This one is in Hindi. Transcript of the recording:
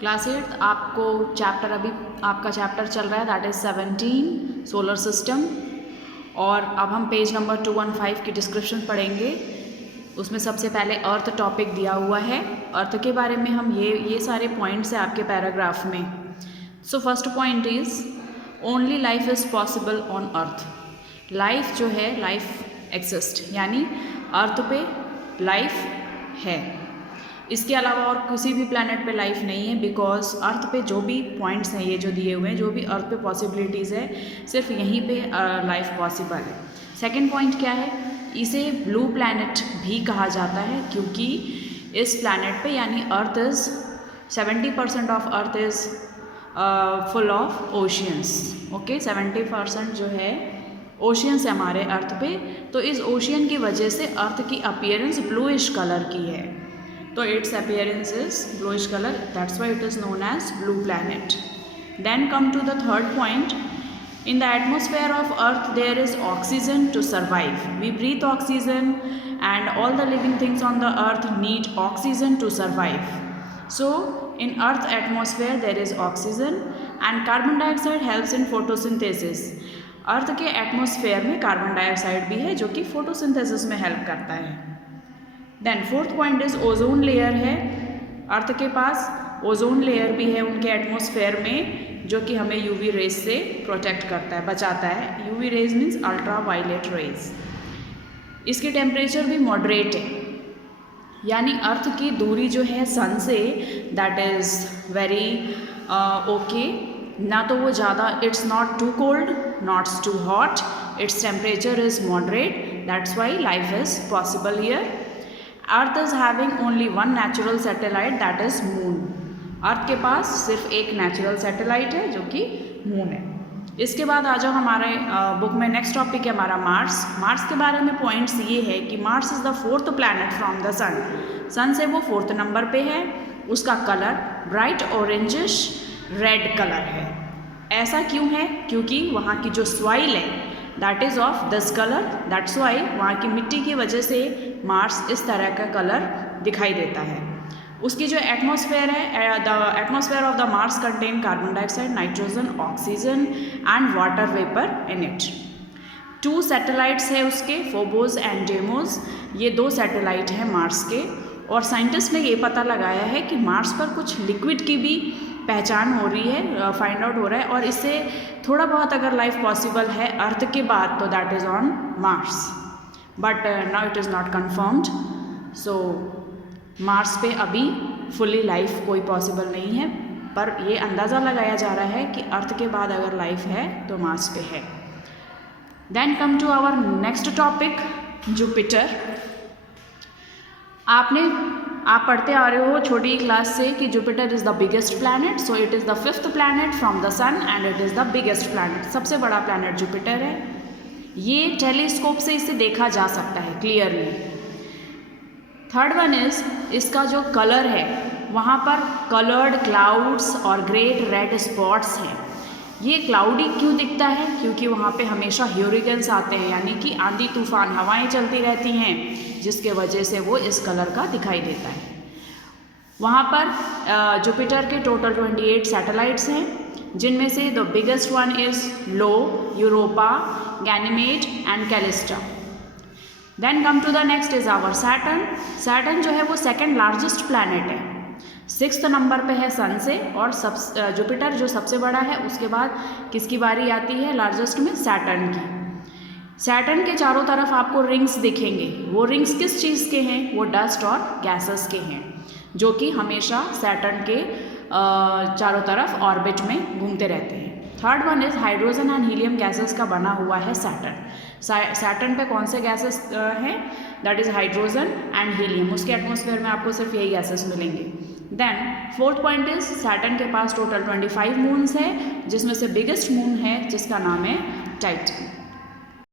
क्लास 8 आपको चैप्टर अभी आपका चैप्टर चल रहा है दैट इज़ 17 सोलर सिस्टम। और अब हम पेज नंबर 215 की डिस्क्रिप्शन पढ़ेंगे। उसमें सबसे पहले अर्थ टॉपिक दिया हुआ है। अर्थ के बारे में हम ये सारे पॉइंट्स हैं आपके पैराग्राफ में। So first point is only life is possible on earth. Life जो है लाइफ एक्सिस्ट, यानी अर्थ पे लाइफ है। इसके अलावा और किसी भी प्लैनेट पे लाइफ नहीं है, बिकॉज अर्थ पे जो भी पॉइंट्स हैं ये जो दिए हुए हैं, जो भी अर्थ पे पॉसिबिलिटीज़ है, सिर्फ यहीं पे लाइफ पॉसिबल है। सेकंड पॉइंट क्या है, इसे ब्लू प्लैनेट भी कहा जाता है क्योंकि इस प्लैनेट पे यानी earth is 70% of earth is full of oceans. Okay, 70% जो है ओशियंस है हमारे अर्थ पे। तो इस ओशियन की वजह से अर्थ की अपीयरेंस ब्लूइश कलर की है। तो its appearance is bluish color, that's why it is known as blue planet. Then come to the third point. In the atmosphere of earth there is oxygen to survive. We breathe oxygen and all the living things on the earth need oxygen to survive. So in earth atmosphere there is oxygen and carbon dioxide helps in photosynthesis. अर्थ के एटमॉस्फेयर में कार्बन डाइऑक्साइड भी है जो कि फोटोसिंथेसिस में हेल्प करता है। Then fourth point is ozone layer है। अर्थ के पास ओजोन लेयर भी है उनके एटमॉस्फेयर में, जो कि हमें यूवी रेज से प्रोटेक्ट करता है, बचाता है। UV rays means ultra violet rays. इसकी टेम्परेचर भी मॉडरेट है, यानी अर्थ की दूरी जो है सन say that is very okay. ना तो वो ज़्यादा, it's not too cold not too hot, it's temperature is moderate, that's why life is possible here. Earth is having only one natural satellite that is moon. Earth के पास सिर्फ एक नेचुरल सैटेलाइट है जो कि मून है। इसके बाद आ जाओ हमारे बुक में नेक्स्ट टॉपिक है हमारा मार्स। मार्स के बारे में पॉइंट्स ये है कि Mars is the 4th planet from the sun. Sun से वो 4th नंबर पे है। उसका colour bright orangish red colour है। ऐसा क्यों है? क्योंकि वहाँ की जो सॉइल है that is of this colour, that's why वहाँ की मिट्टी की वजह से मार्स इस तरह का कलर दिखाई देता है। उसकी जो एटमॉस्फेयर है, the atmosphere of the Mars contain carbon dioxide, nitrogen, oxygen and water vapour in it. 2 satellites है उसके, फोबोस एंड डेमोस। ये 2 सैटेलाइट हैं मार्स के। और साइंटिस्ट ने ये पता लगाया है कि मार्स पर कुछ लिक्विड की भी पहचान हो रही है, फाइंड आउट हो रहा है। और इससे थोड़ा बहुत अगर लाइफ पॉसिबल है अर्थ के बाद तो that is on Mars, but now it is not confirmed. So Mars पे अभी फुली लाइफ कोई पॉसिबल नहीं है, पर ये अंदाज़ा लगाया जा रहा है कि अर्थ के बाद अगर लाइफ है तो मार्स पे है। Then come to our next topic, Jupiter. आप पढ़ते आ रहे हो छोटी क्लास से कि Jupiter is the biggest planet. So it is the 5th planet from the sun and it is the biggest planet. सबसे बड़ा प्लैनेट जुपिटर है। ये टेलीस्कोप से इसे देखा जा सकता है क्लियरली। थर्ड वन इज़ इसका जो कलर है, वहाँ पर कलर्ड क्लाउड्स और ग्रेट रेड स्पॉट्स हैं। ये क्लाउडी क्यों दिखता है? क्योंकि वहाँ पे हमेशा ह्यूरिकेन्स आते हैं, यानी कि आंधी तूफान हवाएं चलती रहती हैं, जिसके वजह से वो इस कलर का दिखाई देता है। वहाँ पर जुपिटर के टोटल 28 सैटेलाइट्स हैं, जिनमें से the biggest one is Io, Europa, Ganymede and Callisto. Then come to the next is our Saturn. Saturn जो है वो 2nd लार्जेस्ट प्लैनेट है, 6th नंबर पे है सन से। और जुपिटर जो सबसे बड़ा है, उसके बाद किसकी बारी आती है लार्जेस्ट में? सैटर्न की। सैटर्न के चारों तरफ आपको रिंग्स दिखेंगे। वो रिंग्स किस चीज़ के हैं? वो डस्ट और गैसेस के हैं, जो कि हमेशा सैटर्न के चारों तरफ ऑर्बिट में घूमते रहते हैं। Third one is hydrogen and helium gases का बना हुआ है सैटर्न। सैटर्न पे कौन से गैसेस हैं? That is hydrogen and helium. उसके एटमॉस्फेयर में आपको सिर्फ यही गैसेस मिलेंगे। Then 4th point is Saturn के पास टोटल 25 मून्स है, जिसमें से बिगेस्ट मून है जिसका नाम है टाइटन।